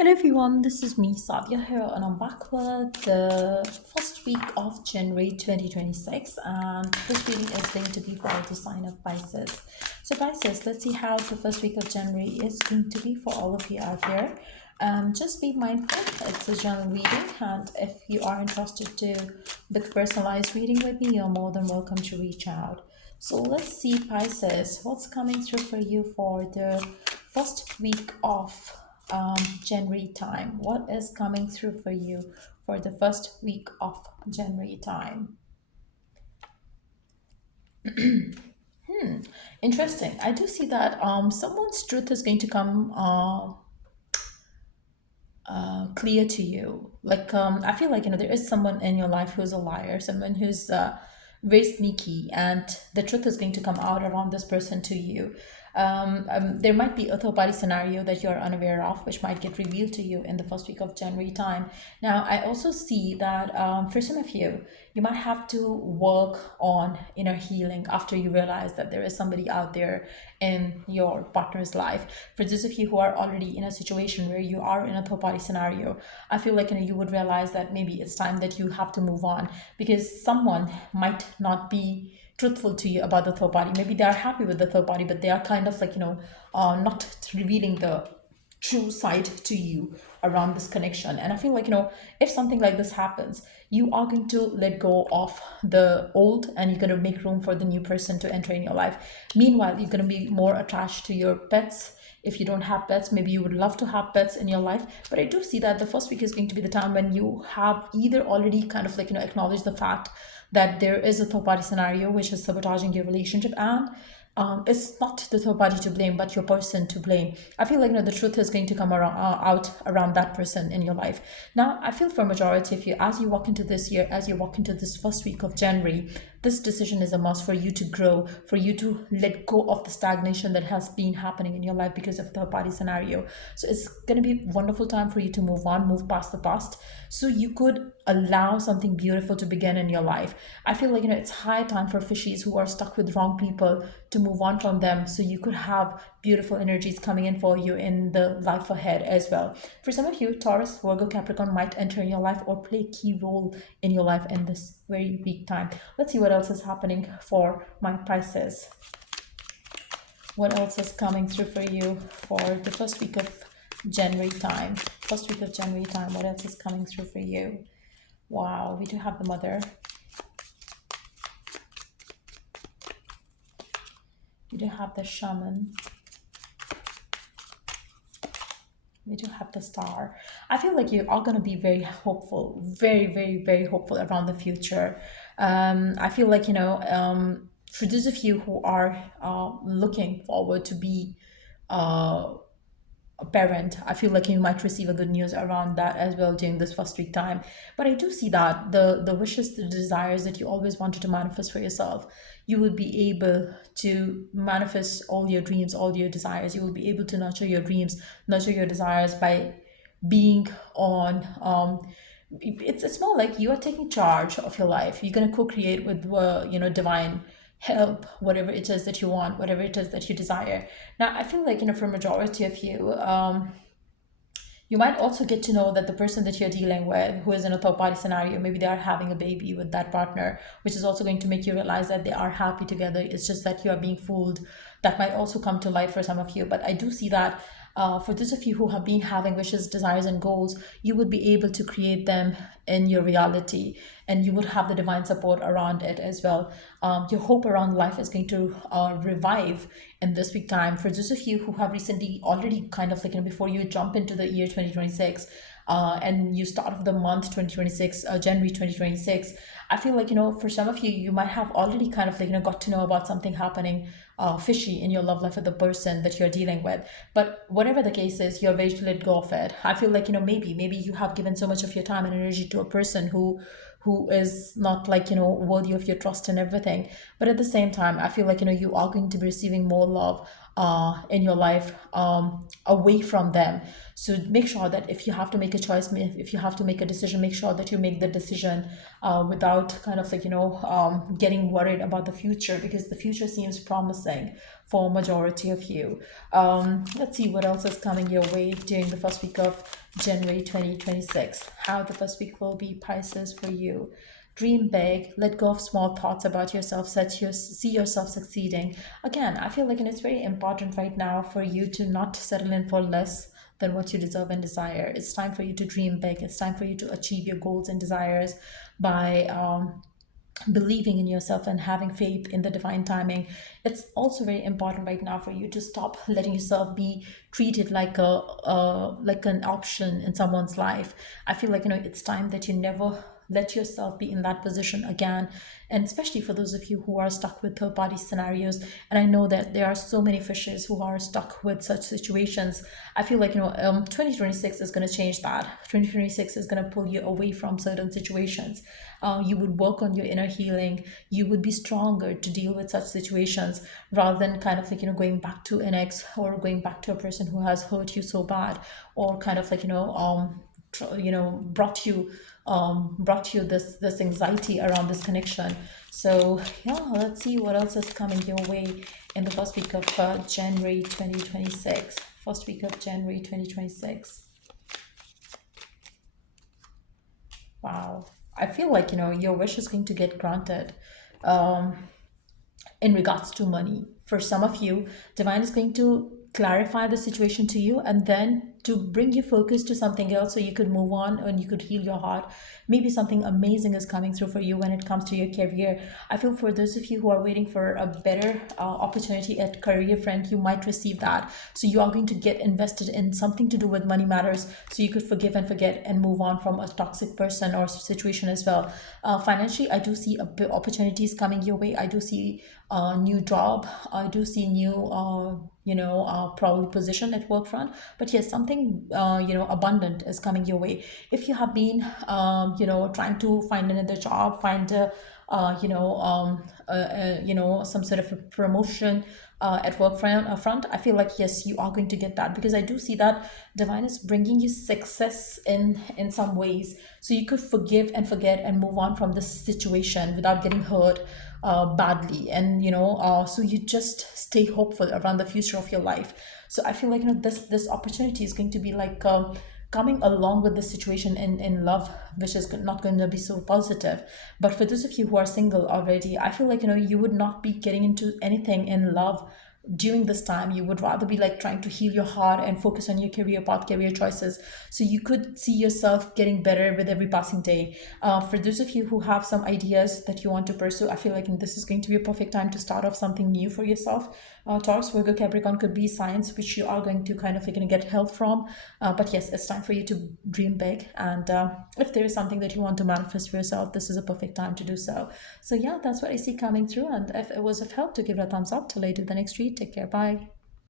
Hello everyone, this is me Sadia here and I'm back with the first week of January 2026, and this reading is going to be for the sign of Pisces. So Pisces, let's see how the first week of January is going to be for all of you out there. Just be mindful, it's a general reading, and if you are interested to book personalized reading with me, you're more than welcome to reach out. So let's see Pisces, what's coming through for you for the first week of January time. What is coming through for you for the first week of January time? Interesting. I do see that someone's truth is going to come clear to you. Like I feel like there is someone in your life who's a liar, someone who's very sneaky, and the truth is going to come out around this person to you. There might be a third party scenario that you're unaware of, which might get revealed to you in the first week of January time. Now, I also see that for some of you, you might have to work on inner healing after you realize that there is somebody out there in your partner's life. For those of you who are already in a situation where you are in a third party scenario, I feel like you would realize that maybe it's time that you have to move on, because someone might not be truthful to you about the third party. Maybe they are happy with the third party, but they are kind of like not revealing the true side to you around this connection. And I feel like if something like this happens, you are going to let go of the old and you're going to make room for the new person to enter in your life. Meanwhile, you're going to be more attached to your pets. If you don't have pets, maybe you would love to have pets in your life. But I do see that the first week is going to be the time when you have either already kind of like acknowledged the fact that there is a third party scenario which is sabotaging your relationship, and it's not the third party to blame but your person to blame. I feel like the truth is going to come out around that person in your life. Now I feel for majority of you, as you walk into this year, as you walk into this first week of January, this decision is a must for you to grow, for you to let go of the stagnation that has been happening in your life because of third party scenario. So it's going to be a wonderful time for you to move on, move past the past, so you could allow something beautiful to begin in your life. I feel like it's high time for fishies who are stuck with wrong people to move on from them, so you could have beautiful energies coming in for you in the life ahead as well. For some of you, Taurus, Virgo, Capricorn might enter in your life or play a key role in your life in this very week time. Let's see what else is happening for my Pisces. What else is coming through for you for the first week of January time? First week of January time, what else is coming through for you? Wow, we do have the Mother. We do have the Shaman. We do have the Star. I feel like you are going to be very hopeful, very, very, very hopeful around the future. I feel like, for those of you who are looking forward to be a parent, I feel like you might receive a good news around that as well during this first week time. But I do see that the wishes, the desires that you always wanted to manifest for yourself, you will be able to manifest all your dreams, all your desires. You will be able to nurture your dreams, nurture your desires by being on it's more like you are taking charge of your life. You're going to co-create with divine help, whatever it is that you want, whatever it is that you desire. Now I feel like for majority of you, you might also get to know that the person that you're dealing with, who is in a third party scenario, maybe they are having a baby with that partner, which is also going to make you realize that they are happy together. It's just that you are being fooled. That might also come to light for some of you. But I do see that for those of you who have been having wishes, desires, and goals, you would be able to create them in your reality, and you would have the divine support around it as well. Your hope around life is going to revive in this week time. For those of you who have recently already kind of like, before you jump into the year 2026, and you start of the month 2026, January 2026, I feel like for some of you, you might have already kind of like got to know about something happening fishy in your love life with the person that you're dealing with. But whatever the case is, you're ready to let go of it. I feel like maybe you have given so much of your time and energy to a person who is not like worthy of your trust and everything. But at the same time, I feel like you are going to be receiving more love in your life away from them. So make sure that if you have to make a choice, if you have to make a decision, make sure that you make the decision without kind of like, getting worried about the future, because the future seems promising for majority of you. Let's see what else is coming your way during the first week of January 2026. How the first week will be, Pisces, for you. Dream big, let go of small thoughts about yourself, see yourself succeeding. Again, I feel like it's very important right now for you to not settle in for less than what you deserve and desire. It's time for you to dream big. It's time for you to achieve your goals and desires by believing in yourself and having faith in the divine timing. It's also very important right now for you to stop letting yourself be treated like a like an option in someone's life. I feel like it's time that you never let yourself be in that position again, and especially for those of you who are stuck with third party scenarios. And I know that there are so many fishes who are stuck with such situations. I feel like 2026 is going to change that. 2026 is going to pull you away from certain situations. You would work on your inner healing. You would be stronger to deal with such situations, rather than kind of like going back to an ex, or going back to a person who has hurt you so bad, or kind of like brought you this anxiety around this connection. So yeah, let's see what else is coming your way in the first week of January 2026. First week of January 2026. Wow. I feel like your wish is going to get granted. um in regards to money. For some of you, divine is going to clarify the situation to you, and then to bring you focus to something else, so you could move on and you could heal your heart. Maybe something amazing is coming through for you when it comes to your career. I feel for those of you who are waiting for a better opportunity at career front, you might receive that. So you are going to get invested in something to do with money matters, so you could forgive and forget and move on from a toxic person or situation as well. Financially, I do see opportunities coming your way. I do see a new job. I do see new probably position at work front. But yes, something abundant is coming your way. If you have been trying to find another job, find a some sort of a promotion at work front, I feel like yes, you are going to get that, because I do see that divine is bringing you success in some ways, so you could forgive and forget and move on from this situation without getting hurt badly. And so you just stay hopeful around the future of your life. So I feel like this opportunity is going to be like coming along with the situation in love, which is not going to be so positive. But for those of you who are single already, I feel like you would not be getting into anything in love during this time. You would rather be like trying to heal your heart and focus on your career path, career choices, so you could see yourself getting better with every passing day. For those of you who have some ideas that you want to pursue, I feel like this is going to be a perfect time to start off something new for yourself. Taurus, Virgo, Capricorn could be signs which you are going to kind of get help from. But yes, it's time for you to dream big. And if there is something that you want to manifest for yourself, this is a perfect time to do so. So yeah, that's what I see coming through. And if it was of help, to give it a thumbs up. Till I do the next read, take care. Bye.